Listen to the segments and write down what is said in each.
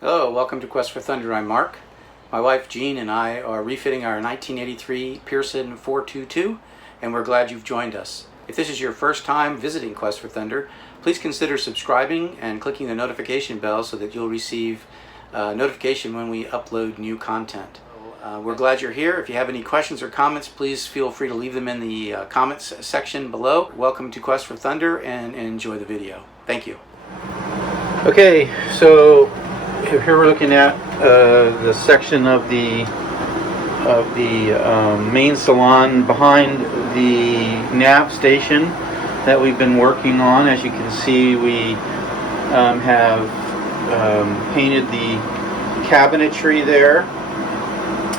Hello, welcome to Quest for Thunder. I'm Mark. My wife Jean and I are refitting our 1983 Pearson 422, and we're glad you've joined us. If this is your first time visiting Quest for Thunder, please consider subscribing and clicking the notification bell so that you'll receive notification when we upload new content. We're glad you're here. If you have any questions or comments, please feel free to leave them in the comments section below. Welcome to Quest for Thunder and enjoy the video. Thank you. Okay, so here we're looking at the section of the main salon behind the nav station that we've been working on. As you can see, we have painted the cabinetry there,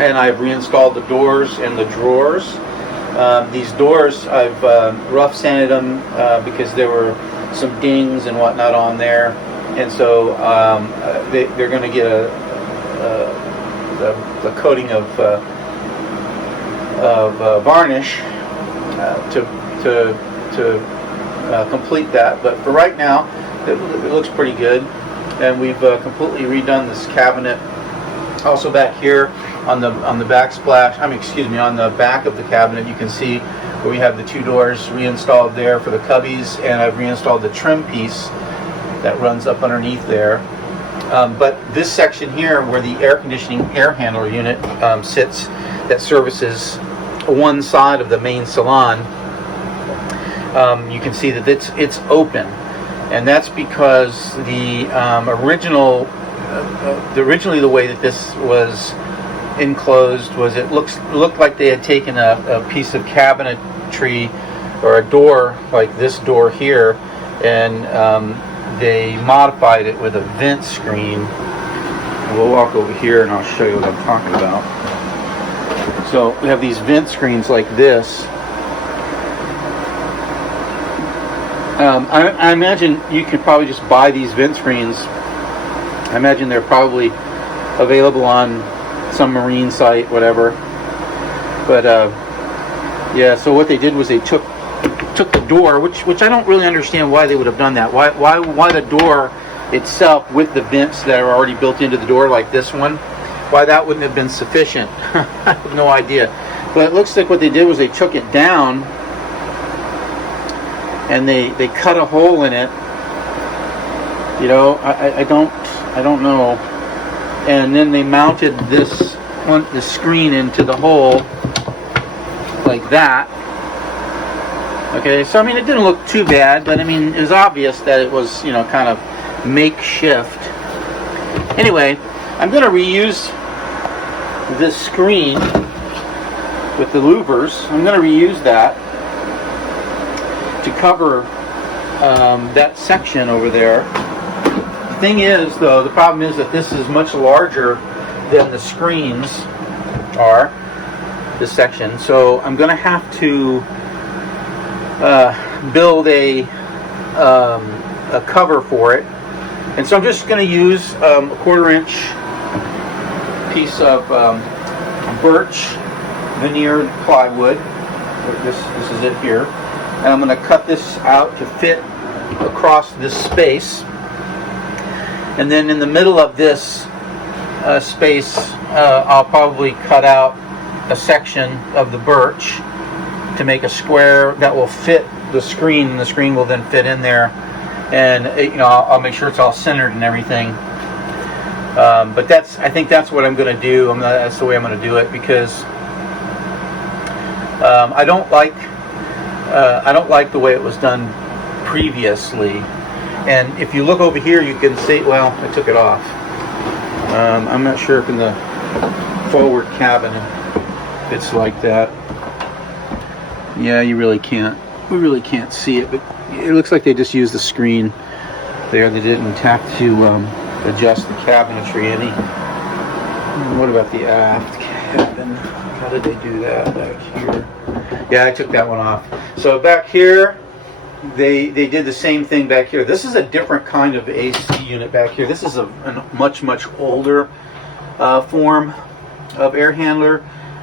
and I've reinstalled the doors and the drawers. These doors, I've rough sanded them because there were some dings and whatnot on there. And so they're going to get the coating of varnish to complete that. But for right now, it looks pretty good. And we've completely redone this cabinet. Also back here on the backsplash, on the back of the cabinet, you can see where we have the two doors reinstalled there for the cubbies, and I've reinstalled the trim piece that runs up underneath there. But this section here, where the air conditioning air handler unit sits, that services one side of the main salon, you can see that it's open, and that's because the originally the way that this was enclosed was it looked like they had taken a piece of cabinetry or a door like this door here, and they modified it with a vent screen. We'll walk over here and I'll show you what I'm talking about. So we have these vent screens like this. I imagine you could probably just buy these vent screens. I imagine they're probably available on some marine site, whatever. But yeah, so what they did was they took the door, which I don't really understand why they would have done that. Why the door itself with the vents that are already built into the door like this one, why that wouldn't have been sufficient. I have no idea. But it looks like what they did was they took it down and they cut a hole in it. You know, I don't know. And then they mounted the screen into the hole like that. Okay, so I mean, it didn't look too bad, but I mean, it was obvious that it was, you know, kind of makeshift. Anyway, I'm going to reuse this screen with the louvers. I'm going to reuse that to cover that section over there. The thing is, though, the problem is that this is much larger than the screens are, this section. So I'm going to have to build a cover for it, and so I'm just going to use a 1/4-inch piece of birch veneered plywood. This is it here, and I'm going to cut this out to fit across this space, and then in the middle of this space I'll probably cut out a section of the birch to make a square that will fit the screen, and the screen will then fit in there, and I'll make sure it's all centered and everything. But I think that's what I'm going to do. That's the way I'm going to do it, because I don't like the way it was done previously. And if you look over here, you can see. Well, I took it off. I'm not sure if in the forward cabin it's like that. Yeah, we really can't see it, but it looks like they just used the screen there. They didn't have to adjust the cabinetry any. What about the aft cabin? How did they do that back here? Yeah, I took that one off. So back here, they did the same thing back here. This is a different kind of AC unit back here. This is a much older form of air handler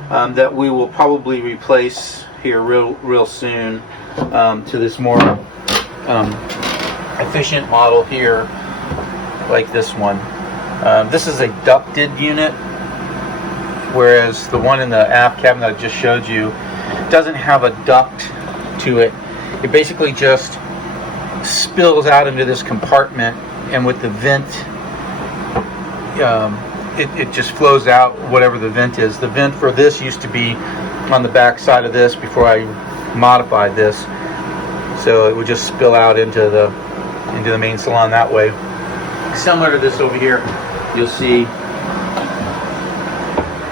that we will probably replace here real soon to this more efficient model here, like this one. This is a ducted unit, whereas the one in the aft cabin that I just showed you doesn't have a duct to it. It basically just spills out into this compartment, and with the vent, it just flows out whatever the vent is. The vent for this used to be on the back side of this before I modified this, so it would just spill out into the main salon that way. Similar to this over here, you'll see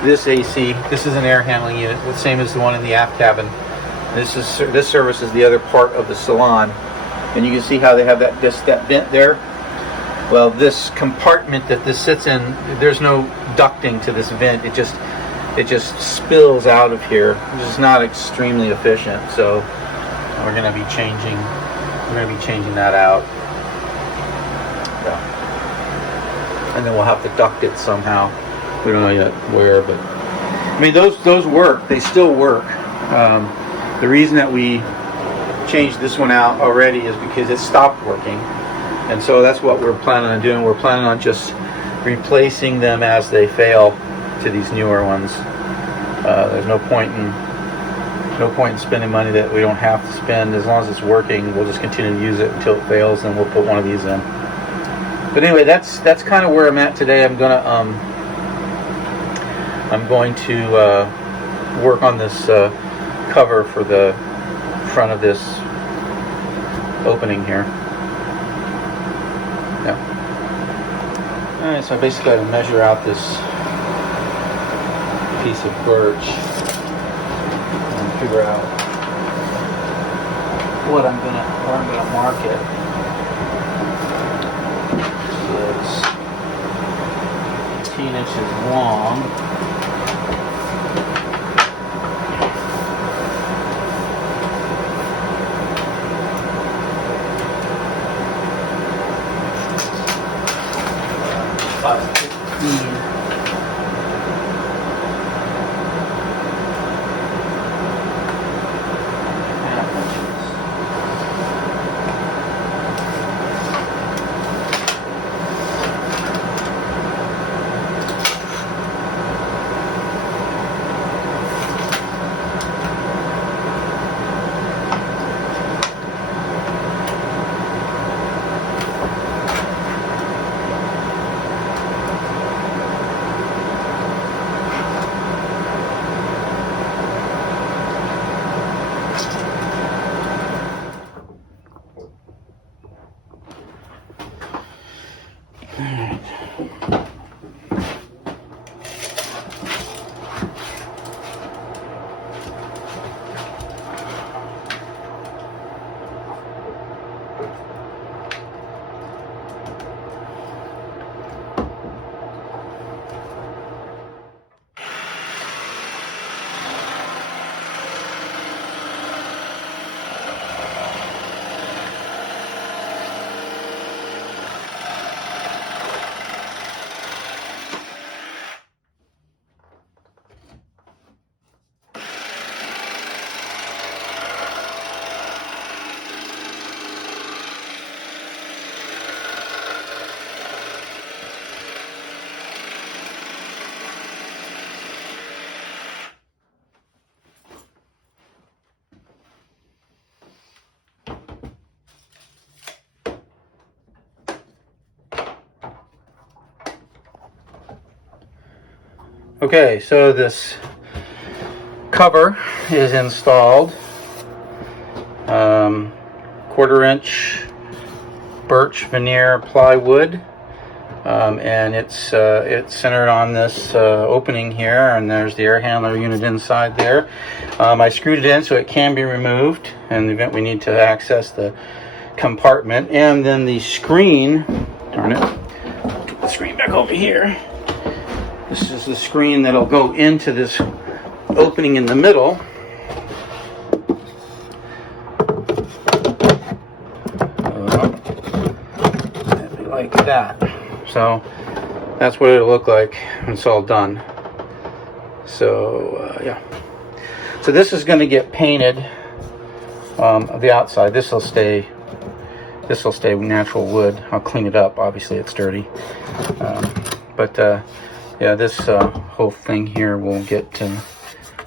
this AC. This is an air handling unit, the same as the one in the aft cabin. This services the other part of the salon, and you can see how they have that vent there. Well, this compartment that this sits in, there's no ducting to this vent. It just spills out of here, which is not extremely efficient. So we're going to be changing that out. Yeah. And then we'll have to duct it somehow. We don't know yet where, but I mean those work. They still work. The reason that we changed this one out already is because it stopped working, and so that's what we're planning on doing. We're planning on just replacing them as they fail to these newer ones. There's no point in spending money that we don't have to spend. As long as it's working, we'll just continue to use it until it fails, and we'll put one of these in. But anyway, that's kind of where I'm at today. I'm going to work on this cover for the front of this opening here. Yeah. Alright, so I basically got to measure out this piece of birch and figure out where I'm gonna mark it. So it's 18 inches long. Okay, so this cover is installed. 1/4-inch birch veneer plywood, and it's centered on this opening here, and there's the air handler unit inside there. I screwed it in so it can be removed in the event we need to access the compartment. And then the screen, darn it, put the screen back over here. This is the screen that'll go into this opening in the middle. Like that. So that's what it'll look like when it's all done. So yeah. So this is going to get painted on the outside. This will stay natural wood. I'll clean it up. Obviously, it's dirty. But yeah, this whole thing here will get a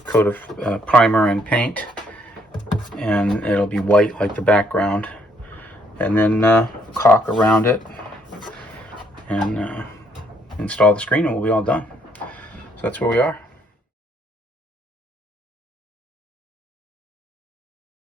coat of primer and paint, and it'll be white like the background, and then caulk around it and install the screen, and we'll be all done. So that's where we are.